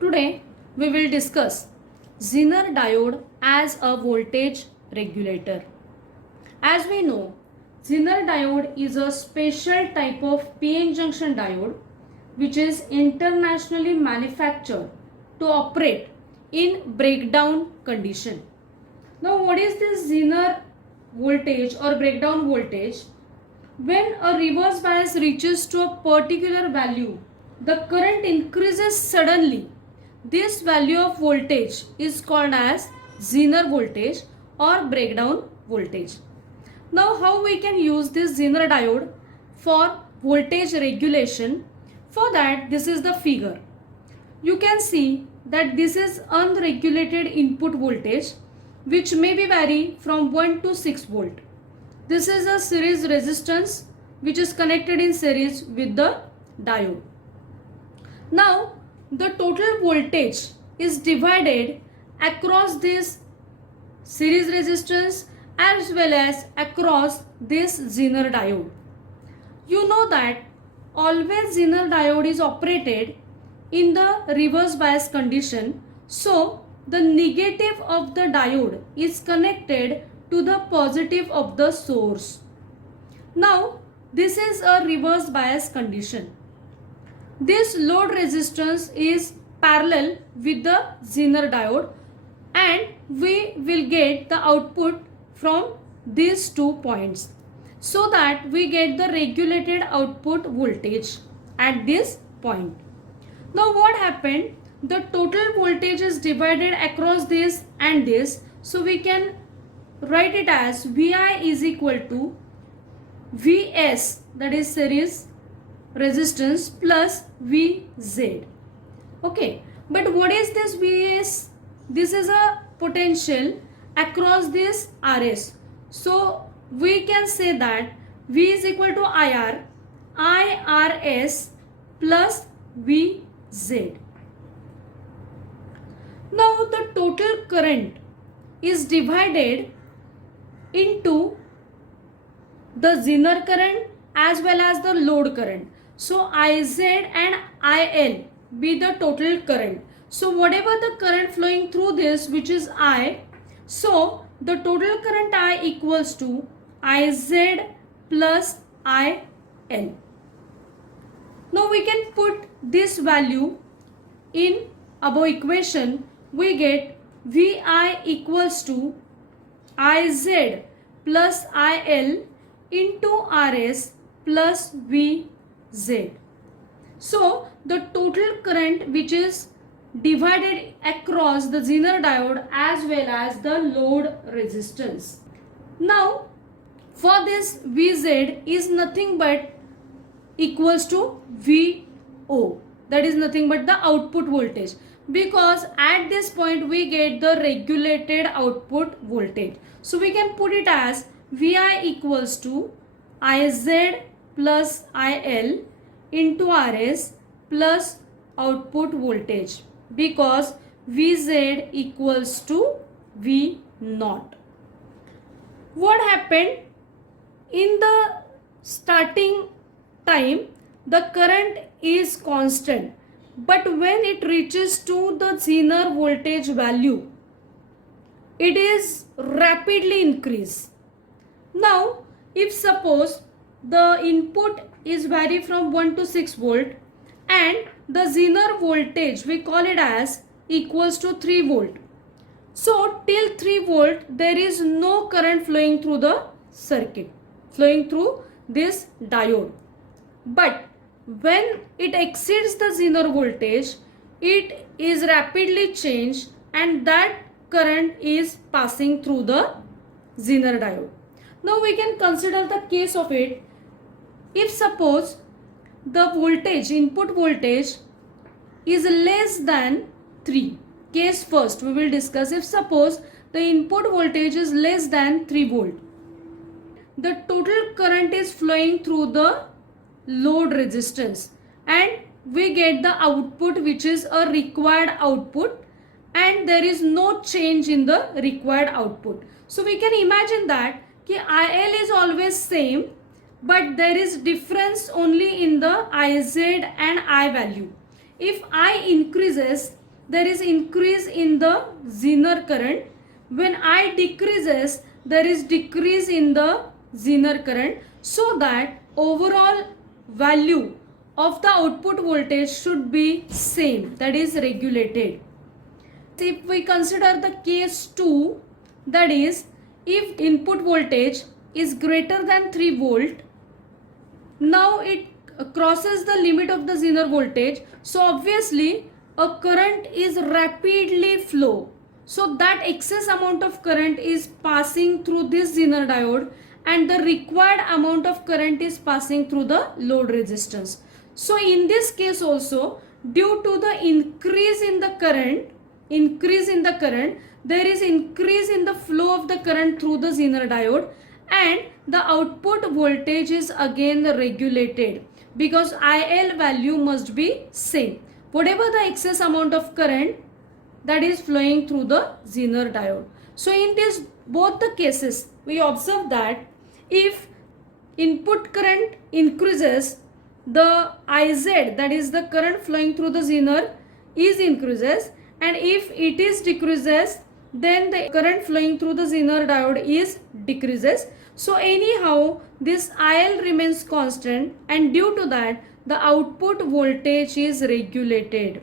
Today we will discuss Zener diode as a voltage regulator. As we know, Zener diode is a special type of PN junction diode which is internationally manufactured to operate in breakdown condition. Now what is this Zener voltage or breakdown voltage? When a reverse bias reaches to a particular value, the current increases suddenly. This value of voltage is called as Zener voltage or breakdown voltage. Now how we can use this Zener diode for voltage regulation? For that, this is the figure. You can see that this is unregulated input voltage which may be vary from 1 to 6 volt. This is a series resistance which is connected in series with the diode. Now the total voltage is divided across this series resistance as well as across this Zener diode. You know that always Zener diode is operated in the reverse bias condition, so the negative of the diode is connected to the positive of the source. Now this is a reverse bias condition. This load resistance is parallel with the Zener diode and we will get the output from these 2 points, so that we get the regulated output voltage at this point. Now what happened? The total voltage is divided across this and this, so we can write it as VI is equal to Vs, that is series resistance, plus Vz. Okay, but what is this Vs? This is a potential across this Rs. So we can say that V is equal to IR, IRs plus Vz. Now the total current is divided into the Zener current as well as the load current. So Iz and IL be the total current. So whatever the current flowing through this, which is I, so the total current I equals to Iz plus IL. Now we can put this value in above equation. We get Vi equals to Iz plus IL into Rs plus Vz. So the total current which is divided across the Zener diode as well as the load resistance. Now for this Vz is nothing but equals to VO, that is nothing but the output voltage, because at this point we get the regulated output voltage. So we can put it as Vi equals to Iz plus IL into Rs plus output voltage, because Vz equals to V naught. What happened? In the starting time the current is constant, but when it reaches to the Zener voltage value, it is rapidly increase. Now if suppose the input is vary from 1 to 6 volt and the Zener voltage we call it as equals to 3 volt. So till 3 volt there is no current flowing through the circuit, flowing through this diode. But when it exceeds the Zener voltage, it is rapidly changed and that current is passing through the Zener diode. Now we can consider the case of it. If suppose the voltage, input voltage is less than 3. Case first we will discuss. If suppose the input voltage is less than 3 volt, the total current is flowing through the load resistance and we get the output which is a required output and there is no change in the required output. So we can imagine that IL is always same, but there is difference only in the Iz and I value. If I increases, there is increase in the Zener current. When I decreases, there is decrease in the Zener current, so that overall value of the output voltage should be same, that is regulated. If we consider the case 2, that is if input voltage is greater than 3 volt, now it crosses the limit of the Zener voltage, so obviously a current is rapidly flow, so that excess amount of current is passing through this Zener diode and the required amount of current is passing through the load resistance. So in this case also, due to the increase in the current, there is increase in the flow of the current through the Zener diode, and the output voltage is again regulated because IL value must be same. Whatever the excess amount of current that is flowing through the Zener diode. So in this both the cases, we observe that if input current increases, the IZ, that is the current flowing through the Zener, is increases, and if it is decreases, then the current flowing through the Zener diode is decreases. So anyhow, this IL remains constant, and due to that, the output voltage is regulated.